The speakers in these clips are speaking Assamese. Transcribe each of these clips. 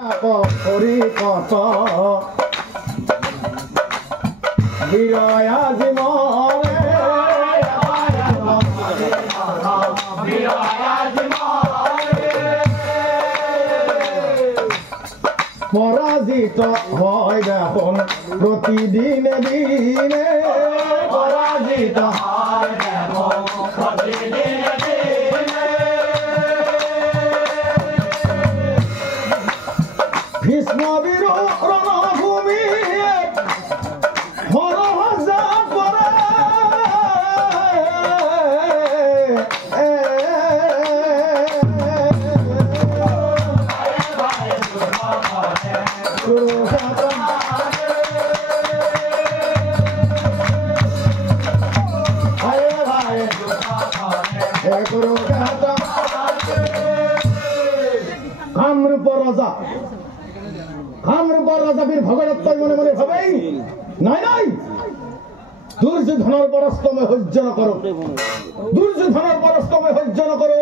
করি কত বিরয়া জীবনে পরাজিত হয় দেখুন প্রতিদিনে দিনে পরাজিত হয় দেখুন প্রতিদিনে দিনে ভীষ্ম বীর রণভূমি হরহজা করে রাজা বীর ভগদত্ত মনে মনে ভাবেই নাই নাই দুর্যোধনের পরস্তমে সহ্য নকৰো দুৰ্যোধনেৰ পৰস্তমে সহ্য নকৰো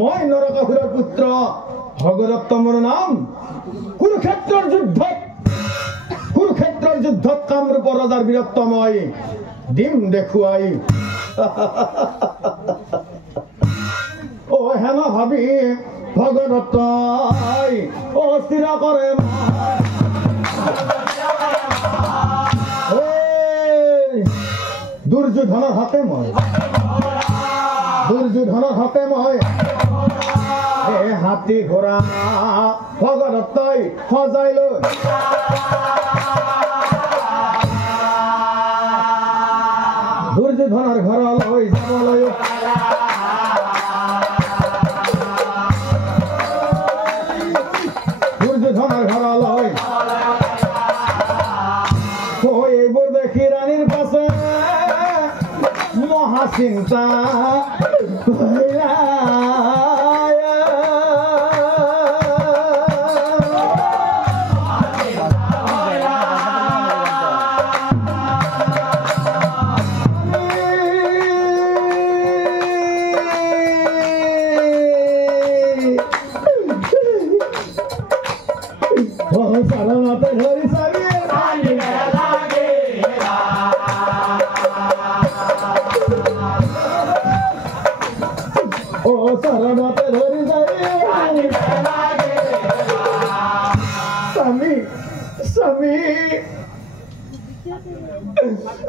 মই নৰকাসুৰৰ পুত্ৰ ভগদত্ত মোৰ নাম কুৰুক্ষেত্ৰৰ যুদ্ধত কামৰূপ ৰজাৰ বীৰত্ব মই দিম দেখুৱাই ও হেমা ভাবি ভগদত্তই অস্থিৰ কৰে দুৰ্যোধনেৰ হাতে মই হাতী ঘোড়া ভগদত্তই সজাই লৈ দুৰ্যোধনেৰ ঘৰলৈ যাবলৈ দুৰ্যোধনেৰ ঘৰলৈ এইবোৰ দেখি ৰাণীৰ পাছে মহাচিন্তা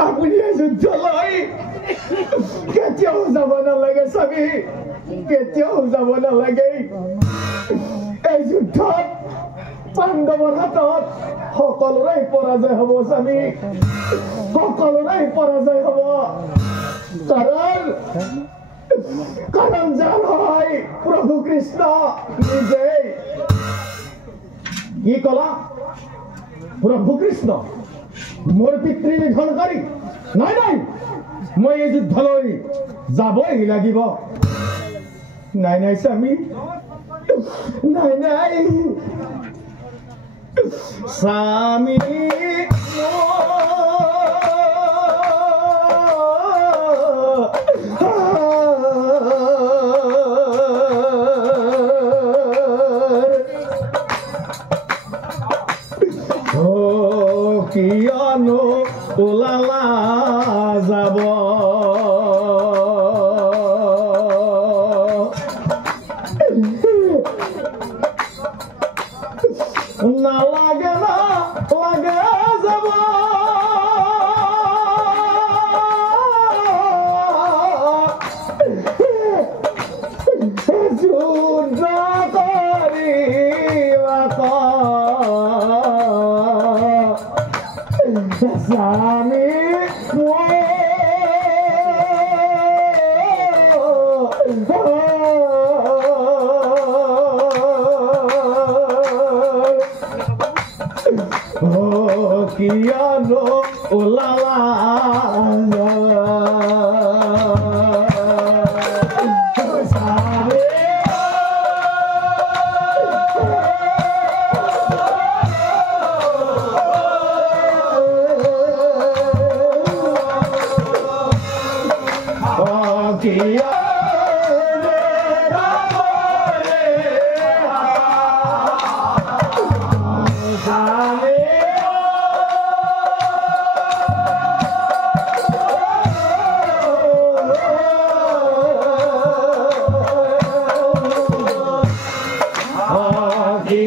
আপুনি যুদ্ধলৈ কেতিয়াও যাব নালাগে স্বামী কেতিয়াও যাব নালাগে এই যুদ্ধত পাণ্ডৱৰ হাতত সকলোৰে পৰাজয় হ'ব স্বামী সকলোৰে পৰাজয় হ'ব কাৰণ জান হয় প্ৰভু কৃষ্ণ নিজেই কি কলা প্ৰভু কৃষ্ণ মোৰ পিতৃ নিধনকাৰী নাই নাই মই এই যুদ্ধলৈ যাবই লাগিব নাই নাই স্বামী নাই নাই স্বামী কিয়নো ওলালা যাব নালাগে না লাগে যাব যুদ্ধ স্বামী কিয়নো ওলালা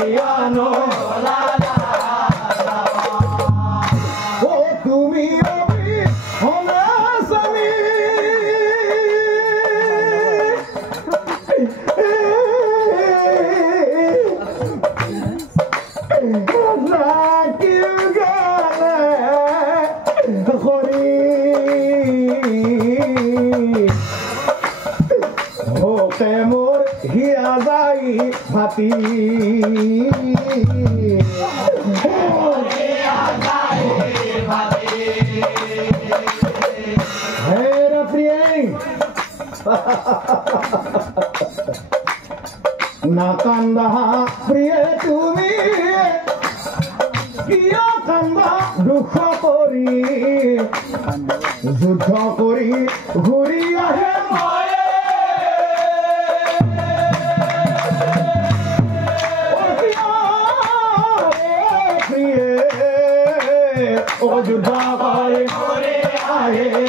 কিয়ানো ও তুমি অনাসানি মোর হিয়া যাই ভাতি হেরা প্রিয় না কান্দা প্রিয় তুমি কিয় কান্দা দুঃখ কৰি যুদ্ধ কৰি ঘূৰি আহে ও যুদ্ধ কৰে ঘুৰে আহে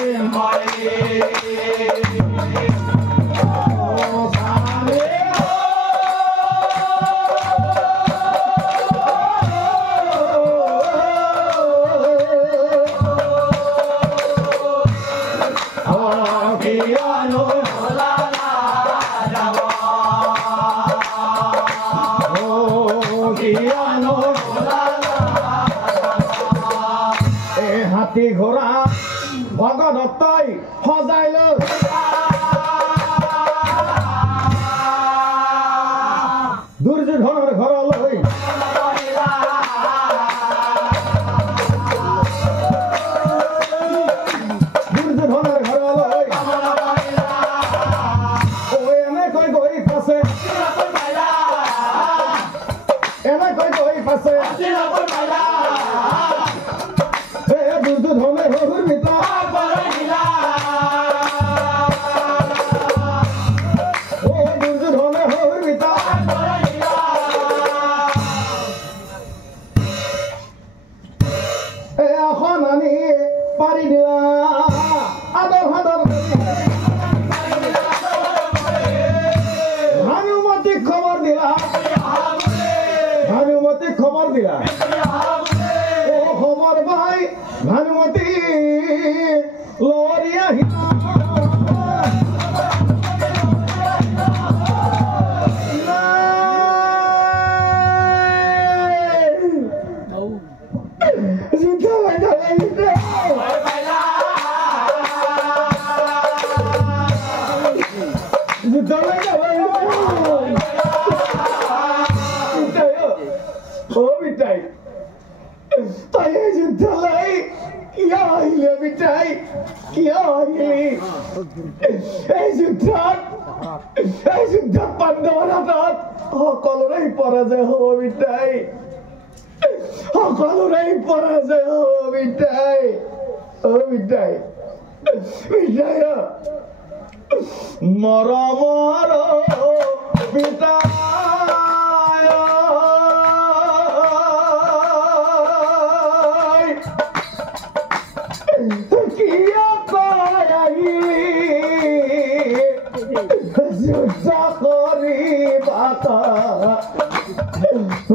হাতী ঘোড়া ভগদত্তই সজাই লৈ দুৰ্যোধনৰ ঘৰলৈ দুৰ্যোধনৰ ঘৰলৈ এনেকৈ গৈ পাছে এনেকৈ গৈ পাছে দুৰ্যোধনে হহুৰ পিতা ও দুৰ্যোধনে হহুৰ পিতা এখন আনি পাৰি দিলা আদৰ সাদৰ ভানুমতীক খবৰ দিলা ভানুমতীক খবৰ দিলা ও খবৰ ভাই ভানুমতী লৰিয়া হিলা পাণ্ডৱৰ হাতত সকলোৰে পৰাজয় হ'ব বিদ্যাই সকলোৰে পৰাজয় হ'ব বিদ্যাই অ বিদ্যাই বিদ্যাই মৰমৰ পিতা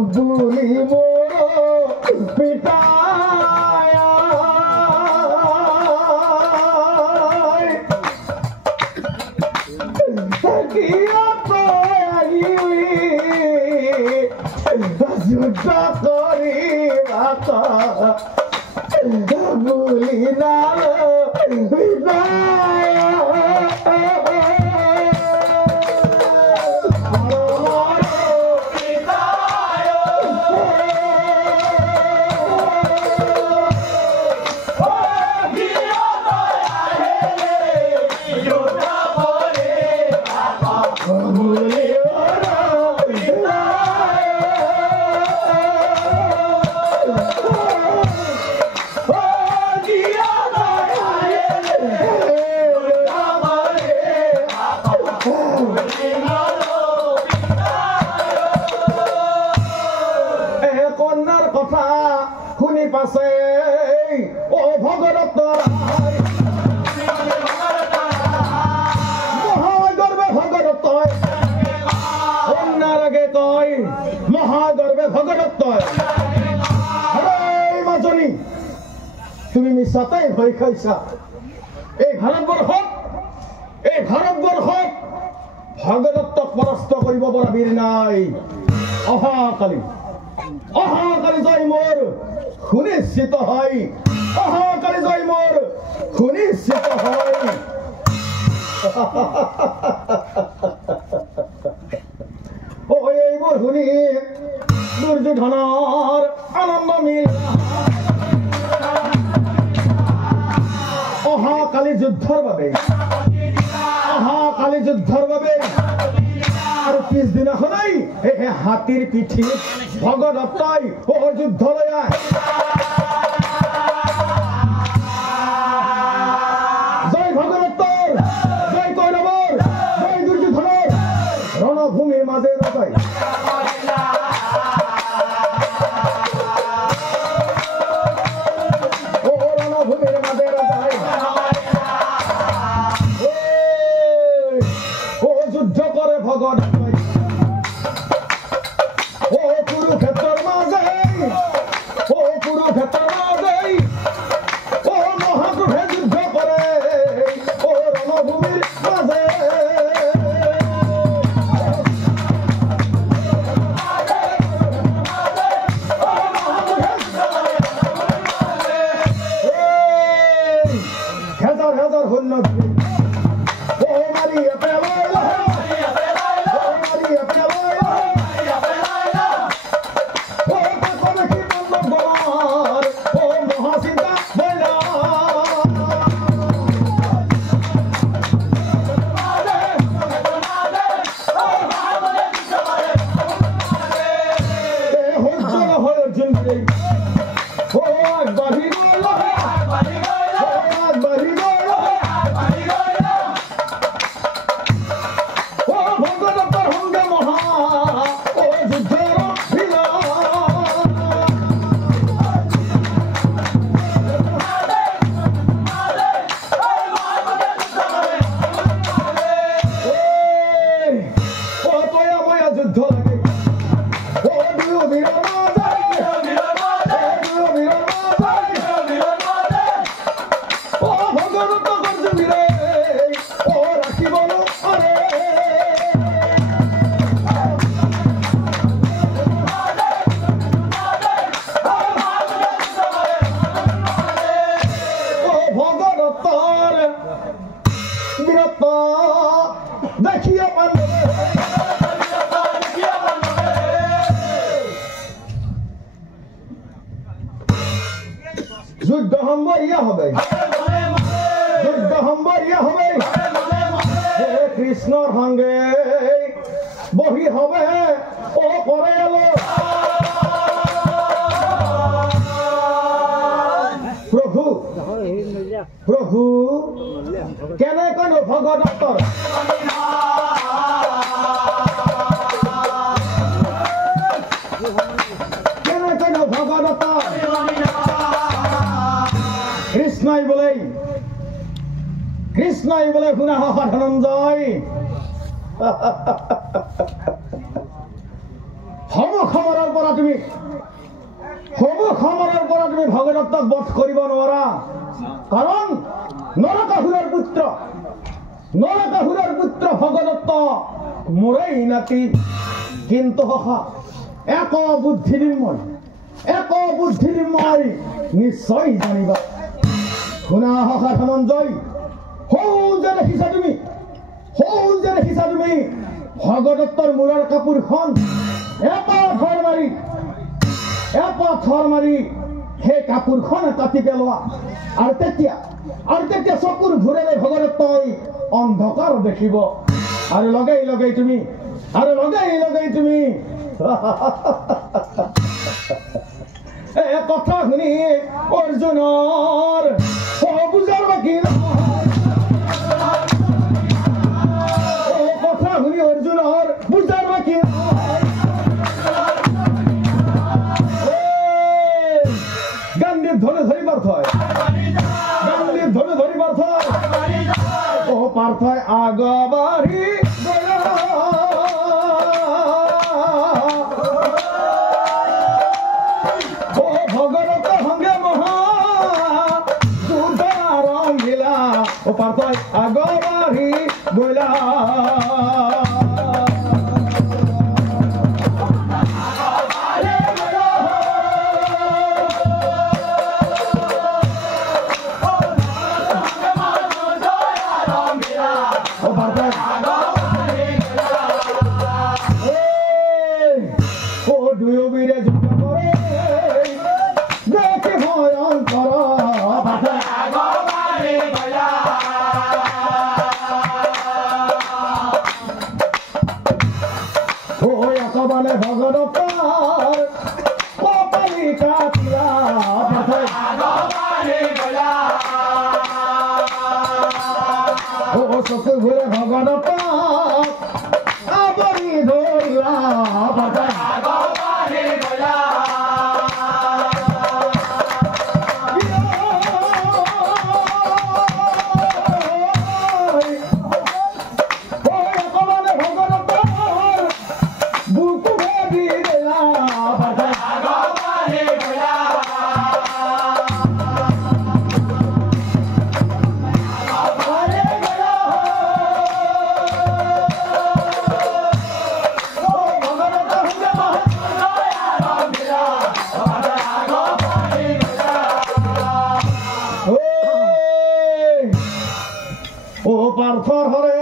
বুলি মোৰ পিতাই যুদ্ধ কৰি বুলি নাল পাছে ও ভগদত্ত মহাগর্বে ভগদত্ত অন্যার আগে কয় মহাগর্বে ভাবে ভগদত্ত মাজনী তুমি মিছাতেই ভয় খাইছা এই ভাৰতবৰ্ষত ভগদত্তক পৰাস্ত কৰিব পৰা বীৰ নাই অহাকালি জয় মোৰ সুনিশ্চিত হয় অহাকালি জয় মোৰ সুনিশ্চিত হয় এইবোৰ শুনি দুৰ্যোধনৰ আনন্দ মিল অহাকালি যুদ্ধৰ বাবে আৰু পিছদিনাখনেই হাতীৰ পিঠিত ভগদত্তই যুদ্ধলৈ জয় ভগদত্তৰ জয় কৌৰৱৰ জয় দুৰ্যোধনৰ ৰণভূমিৰ মাজে ৰজাই ৰণভূমিৰ মাজে ৰজাই যুদ্ধ কৰে ভগদত্তই কুৰুক্ষেত্ৰৰ মাজে মহাপুৰুষে যুদ্ধ কৰে ৰণভূমিৰ মাজে হাজাৰ সৈন্য যুদ্ধ সম্বৰীয়া হবে কৃষ্ণৰ সঙ্গে বহি হবে প্ৰভু কেনেকৈ ভগদত্তৰ কৃষ্ণই বোলে শুনা ধনঞ্জয় সমৰৰ পৰা তুমি ভগদত্তক বধ কৰিব নোৱাৰা কাৰণ নৰকাসুৰৰ পুত্ৰ ভগদত্ত মোৰেই নাতি কিন্তু এক বুদ্ধিময় নিশ্চয় জানিবা শুনা ধনঞ্জয় সৌ যে দেখিছা তুমি ভগদত্তৰ মূৰৰ কাপোৰখন এপাথৰ মাৰি সেই কাপোৰখন কাটি পেলোৱা আৰু তেতিয়া চকুৰ ঘূৰেৰে ভগদত্তই অন্ধকাৰ দেখিব আৰু লগেই তুমি কথা শুনি অৰ্জুনৰ বুজাৰ বাকী অৰ্জুনৰ বুজাৰ বাকী গান্ধীৰ ধনে ধৰি পাৰ্থয় পাৰ্থয় আগবাঢ়ি পাৰতাই আগবাড়ি বইলা চকু ঘুৰে ভগন আবৰি ধৰিলা ও পাৰ্থৰ হৰে